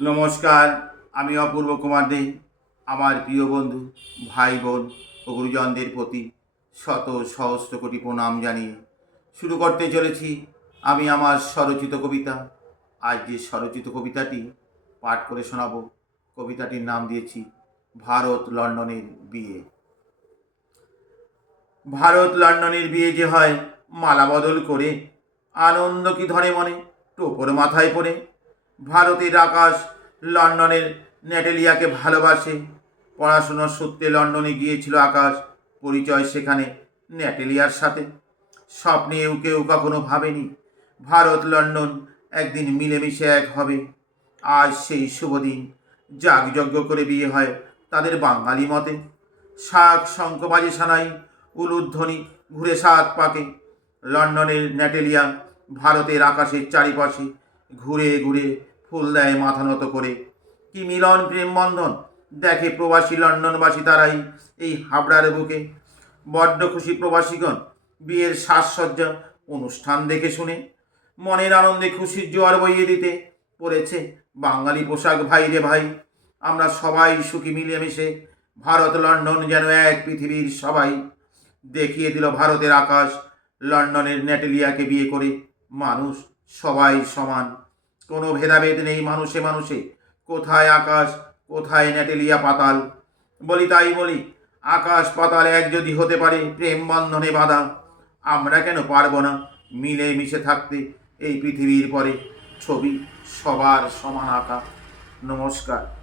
নমস্কার, আমি অপূর্ব কুমার দে। আমার প্রিয় বন্ধু, ভাই বোন ও গুরুজনদের প্রতি শত সহস্র কোটি প্রণাম জানিয়ে শুরু করতে চলেছি আমি আমার স্বরচিত কবিতা। আজ যে স্বরচিত কবিতাটি পাঠ করে শোনাব, কবিতাটির নাম দিয়েছি ভারত লন্ডনের বিয়ে। ভারত লন্ডনের বিয়ে যে হয় মালা বদল করে, আনন্দ কি ধরে মনে টোপর মাথায় পড়ে। ভারতের আকাশ লন্ডনের ন্যাটেলিয়াকে ভালোবাসে। পড়াশোনার সূত্রে লন্ডনে গিয়েছিল আকাশ, পরিচয় সেখানে ন্যাটেলিয়ার সাথে। স্বপ্নেও কেউ কখনো ভাবেনি ভারত লন্ডন একদিন মিলেমিশে এক হবে। আজ সেই শুভ দিন, যাগযজ্ঞ করে বিয়ে হয় তাদের বাঙালি মতে। শাক শঙ্খ বাজে সানাই, উলুধ্বনি ঘুরে সাত পাকে। লন্ডনের ন্যাটেলিয়া ভারতের আকাশের চারিপাশে ঘুরে ঘুরে ফুল দেয় মাথা নত করে। কি মিলন প্রেম বন্ধন দেখে প্রবাসী লন্ডনবাসী তারাই এই হাবড়ার বুকে। বড্ড খুশি প্রবাসীগণ বিয়ের সাজসজ্জা অনুষ্ঠান দেখে শুনে। মনের আনন্দে খুশির জোয়ার বইয়ে দিতে পড়েছে বাঙালি পোশাক ভাই রে ভাই। আমরা সবাই সুখী মিলেমিশে, ভারত লন্ডন যেন এক পৃথিবীর সবাই। দেখিয়ে দিল ভারতের আকাশ লন্ডনের ন্যাটেলিয়াকে বিয়ে করে। মানুষ সবাই সমান, কোনো ভেদাভেদ নেই মানুষে মানুষে। কোথায় আকাশ, কোথায় ন্যাটেলিয়া পাতাল। তাই বলি, আকাশ পাতাল এক যদি হতে পারে প্রেম বন্ধনে বাঁধা, আমরা কেন পারবো না মিলে মিশে থাকতে এই পৃথিবীর পরে। ছবি সবার সমান আঁকা। নমস্কার।